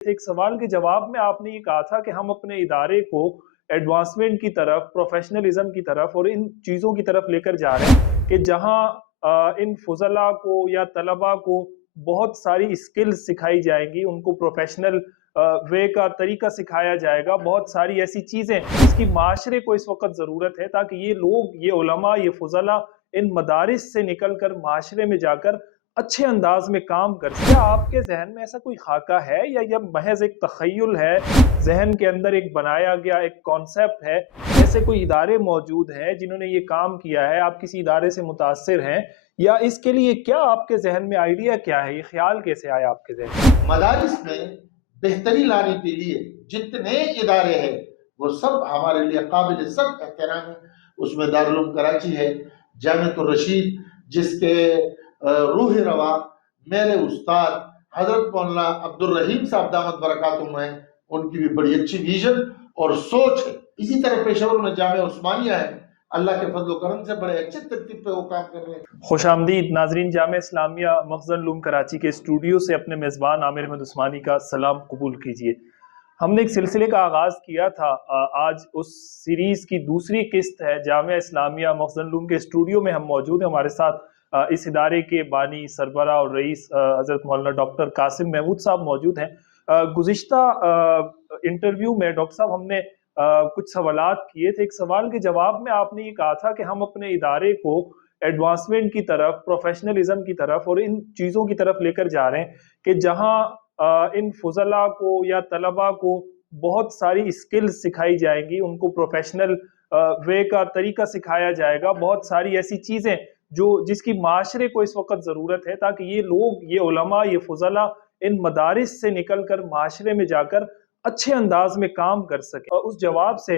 एक सवाल के जवाब में आपने ये कहा था कि हम अपने इदारे को एडवांसमेंट की तरफ, प्रोफेशनलिज्म की तरफ और इन चीज़ों की तरफ लेकर जा रहे हैं कि जहाँ इन फुज़ला को या तलबा को बहुत सारी स्किल्स सिखाई जाएंगी, उनको प्रोफेशनल वे का तरीका सिखाया जाएगा, बहुत सारी ऐसी चीज़ें जिसकी माशरे को इस वक्त ज़रूरत है ताकि ये लोग, ये उलमा, ये फुज़ला इन मदारिस से निकल कर माशरे में जाकर अच्छे अंदाज में काम कर सके। क्या आपके जहन में ऐसा कोई खाका है या यह महज एक तखय्युल है, जहन के अंदर एक बनाया गया एक कॉन्सेप्ट है? ऐसे कोई इदारे मौजूद हैं जिन्होंने ये काम किया है, आप किसी इदारे से मुतासिर हैं, या इसके लिए क्या आपके जहन में आइडिया क्या है, ये ख्याल कैसे आया आपके जहन में? मदारिस में बेहतरी लाने के लिए जितने इदारे हैं वो सब हमारे लिए काबिल सब एहतराम है। उसमें दारुल उलूम कराची है, जामिअतुर रशीद, जिसके रूह रवा मेरे उस्ताद हजरत मौलाना अब्दुल रहीम साहब दामत बरकातुहू हैं, उनकी भी बड़ी अच्छी विजन और सोच है। इसी तरह पेशावर में जामिया उस्मानिया है, अल्लाह के फजल करम से बड़े अच्छे तरतीब पे वो काम कर रहे हैं। खुशामदीद नाजरीन, जामिया इस्लामिया मखज़न उलूम कराची के स्टूडियो से अपने मेज़बान आमिर अहमद उस्मानी का सलाम कबूल कीजिए। हमने एक सिलसिले का आगाज़ किया था, आज उस सीरीज़ की दूसरी किस्त है। जामिया इस्लामिया मखज़न उलूम के स्टूडियो में हम मौजूद हैं। हमारे साथ इस इदारे के बानी, सरबरा और रईस हज़रत मौलाना डॉक्टर कासिम महमूद साहब मौजूद हैं। गुज़िश्ता इंटरव्यू में डॉक्टर साहब हमने कुछ सवालात किए थे। एक सवाल के जवाब में आपने ये कहा था कि हम अपने इदारे को एडवांसमेंट की तरफ, प्रोफेशनलिज्म की तरफ और इन चीज़ों की तरफ लेकर जा रहे हैं कि जहाँ इन फुज़ला को या तलबा को बहुत सारी स्किल्स सिखाई जाएंगी, उनको प्रोफेशनल वे का तरीका सिखाया जाएगा, बहुत सारी ऐसी चीज़ें जिसकी माशरे को इस वक्त ज़रूरत है ताकि ये लोग, ये उलमा, ये फुज़ला इन मदारिस से निकल कर माशरे में जाकर अच्छे अंदाज में काम कर सके। उस जवाब से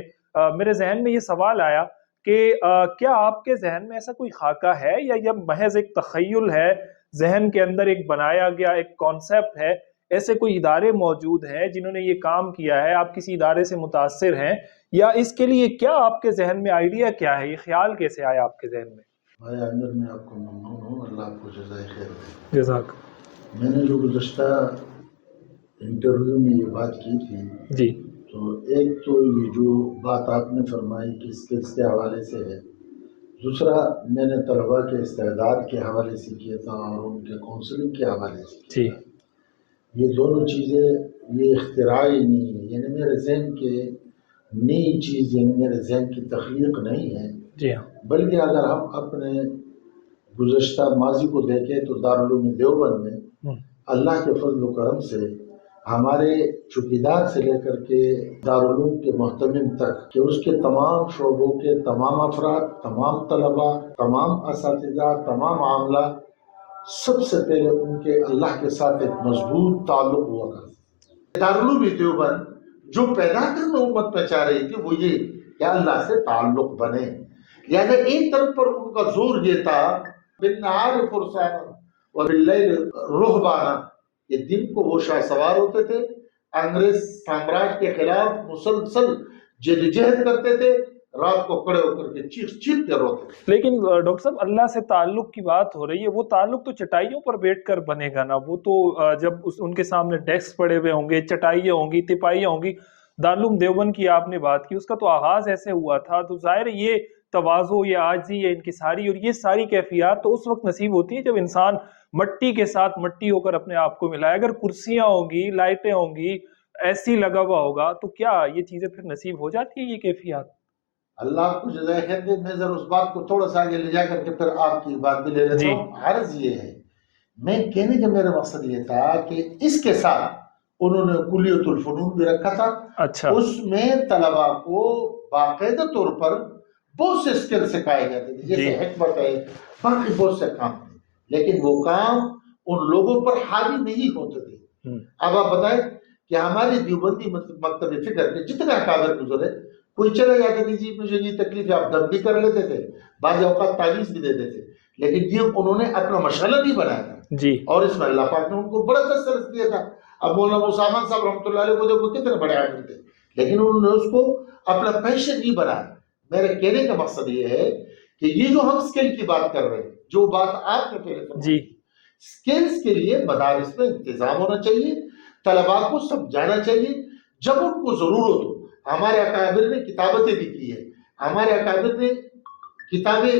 मेरे जहन में ये सवाल आया कि क्या आपके जहन में ऐसा कोई खाका है या यह महज एक तखय्युल है, जहन के अंदर एक बनाया गया एक कॉन्सेप्ट है? ऐसे कोई इदारे मौजूद हैं जिन्होंने ये काम किया है, आप किसी इदारे से मुतासिर हैं, या इसके लिए क्या आपके जहन में आइडिया क्या है, ये ख्याल कैसे आया आपके जहन में? भाई आमिर, मैं आपको ममनून हूँ, अल्लाह आपको जज़ाए खैर दे। जज़ाक। मैंने जो गुज़श्ता इंटरव्यू में ये बात की थी जी। तो एक तो ये जो बात आपने फरमाई कि स्किल्स के हवाले से है, दूसरा मैंने तलबा के इस्तेदाद के हवाले से किया था और उनके काउंसलिंग के हवाले से जी। ये दोनों चीज़ें ये इख्तिराई नहीं है, यानी मेरे जहन के नई चीज़, यानी मेरे जहन की तख्लीक नहीं है। जी हाँ। बल्कि अगर हम अपने गुज़श्ता माजी को देखें तो दारुल उलूम देवबंद में अल्लाह के फजल करम से हमारे चौकीदार से लेकर के दारुल उलूम के मुहतमिम तक कि उसके तमाम शोबों के तमाम अफराद, तमाम तलबा, तमाम असातिज़ा, तमाम आमला, सबसे पहले उनके अल्लाह के साथ एक मजबूत ताल्लुक हुआ करता। दारुल उलूम देवबंद जो पैदा करना उम्मत में चाह रही थी वो ये कि अल्लाह से ताल्लुक बने। लिहाजा एक तरफ पर उनका जोर ये था बिन्नहार फुरसाना व बिल्लैल रुहबाना, ये दिन को वो शाह सवार होते थे, अंग्रेज साम्राज्य के खिलाफ मुसलसल जद्दोजहद करते थे, रात को खड़े होकर के चीख चीख के रोते थे। लेकिन डॉक्टर साहब, अल्लाह से ताल्लुक की बात हो रही है, वो ताल्लुक तो चटाइयों पर बैठकर बनेगा ना। वो तो जब उनके सामने डेस्क पड़े हुए होंगे, चटाइयाँ होंगी, तिपाइयाँ होंगी। दारुल उलूम देवबंद की आपने बात की, उसका तो आगाज ऐसे हुआ था, तो जाहिर है ये तवाज़ो, ये आजिज़ी, ये इनकिसारी और ये सारी कैफियत तो उस वक्त नसीब होती है जब इंसान मट्टी के साथ मट्टी होकर अपने आप को मिलाए। अगर कुर्सियाँ होंगी, लाइटें होंगी, ऐसी लगा हुआ होगा, तो क्या ये चीज़ें फिर नसीब हो जाती है, ये कैफियत? अल्लाह आपको जज़ाए खैर दे। मैं जरा उस बात को थोड़ा सा आगे ले जा करके फिर आपकी बात भी ले लेता हूँ। अर्ज ये है, मैं कहने का मेरा मकसद ये था कि इसके साथ उन्होंने कुलियतुल फनून भी रखा था। अच्छा। उसमें तलबा को बाकायदा तौर पर बहुत से स्किल सिखाए जाते थे, जैसे हिकमत है, बाकी बहुत से काम थे, लेकिन वो काम उन लोगों पर हावी नहीं होते थे। अब आप बताएं कि हमारे देवबंदी मकतब फिक्र के जितने अकाबिर गुजरे, कोई चले जाते थे, जी मुझे ये तकलीफ है, आप दम भी कर लेते थे, बाज़ औक़ात तावीज़ भी देते थे, लेकिन ये उन्होंने अपना मशाला नहीं बनाया था जी। और इसमें अल्लाह पाक ने उनको बड़ा तसल्लुत दिया था। अब मौलाना मुसामान साहब रहमतुल्लाह अलैह को देखो कितने बड़े आमिर थे, लेकिन उन्होंने उसको अपना पैशन नहीं बनाया। मेरे कहने का मकसद ये है कि ये जो हम स्किल की बात कर रहे हैं, जो बात आपने पहले जी, स्किल्स के लिए मदारिस में इंतजाम होना चाहिए, طلباء کو سمجھانا چاہیے جب ان کو ضرورت ہو. ہمارے اکابر نے کتابتیں بھی کی ہے, ہمارے اکابر نے کتابیں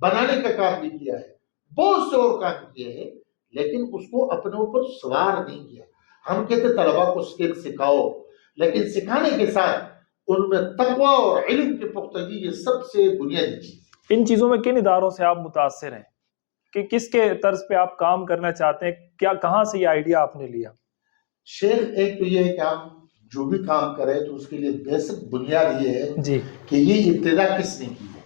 بنانے کا کام بھی کیا ہے, بہت سے اور کام کیے ہیں, لیکن اس کو اپنے اوپر سوار نہیں کیا. ہم کہتے طلباء کو اسکل سکھاؤ, لیکن سکھانے کے ساتھ ان میں تقویٰ اور علم کی پختگی یہ سب سے بنیادی چیز. ان چیزوں میں کن اداروں سے آپ متاثر ہیں کہ کس کے طرز پہ آپ کام کرنا چاہتے ہیں, کیا کہاں سے یہ آئیڈیا آپ نے لیا؟ شیخ, ایک تو یہ ہے کہ آپ جو بھی کام کریں تو اس کے لیے بیسک بنیاد یہ ہے جی کہ یہ ابتدا کس نے کی ہے.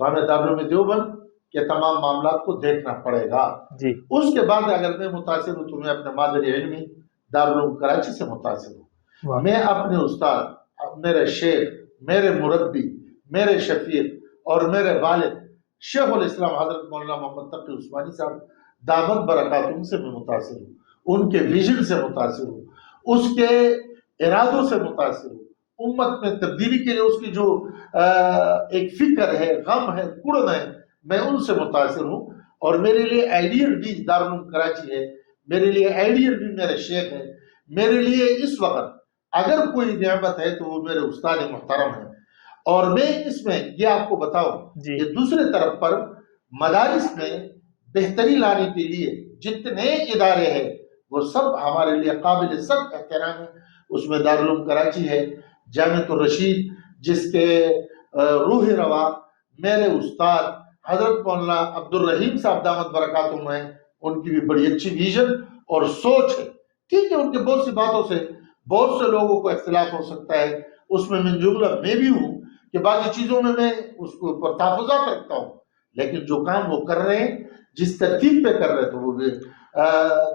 تو ہمیں دارالعلوم دیوبند کے تمام معاملات کو دیکھنا پڑے گا. جی اس کے بعد اگر میں متاثر ہوں تو میں اپنے مادری علمی دارالعلوم کراچی سے متاثر ہوں. واہ. میں اپنے استاد, میرے شیخ, میرے مربی, میرے شفیق اور میرے والد شیخ الاسلام حضرت مولانا محمد تقی عثمانی صاحب دامت برکاتہم سے میں متاثر ہوں. ان کے ویژن سے متاثر ہوں, اس کے ارادوں سے متاثر ہوں. امت میں تبدیلی کے لیے اس کی جو ایک فکر ہے, غم ہے, کڑن ہے, میں ان سے متاثر ہوں. اور میرے لیے آئیڈیل بھی دارالعلوم کراچی ہے, میرے لیے آئیڈیل بھی میرے شیخ ہے. میرے لیے اس وقت اگر کوئی نعمت ہے تو وہ میرے استاد محترم ہے. اور میں اس میں یہ آپ کو بتاؤں جی کہ دوسرے طرف پر مدارس میں بہتری لانے کے لیے جتنے ادارے ہیں وہ سب ہمارے لیے قابل سب احترام ہے. اس میں دارالعلوم کراچی ہے, جامعۃ الرشید جس کے روح روا میرے استاد حضرت مولانا عبدالرحیم صاحب دامت برکاتہم ہیں. ان کی بھی بڑی اچھی ویژن اور سوچ ہے. ٹھیک ہے, ان کے بہت سی باتوں سے بہت سے لوگوں کو اختلاف ہو سکتا ہے, اس میں من جملہ میں بھی ہوں کہ بعض چیزوں میں اس کو پر تحفظات رکھتا ہوں, لیکن جو کام وہ کر رہے ہیں جس ترتیب پہ کر رہے ہیں تو وہ بھی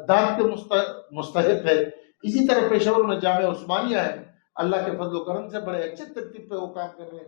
داد کے مستحق ہے. اسی طرح پشاور میں جامعہ عثمانیہ ہے, اللہ کے فضل و کرم سے بڑے اچھے ترتیب پہ وہ کام کر رہے ہیں.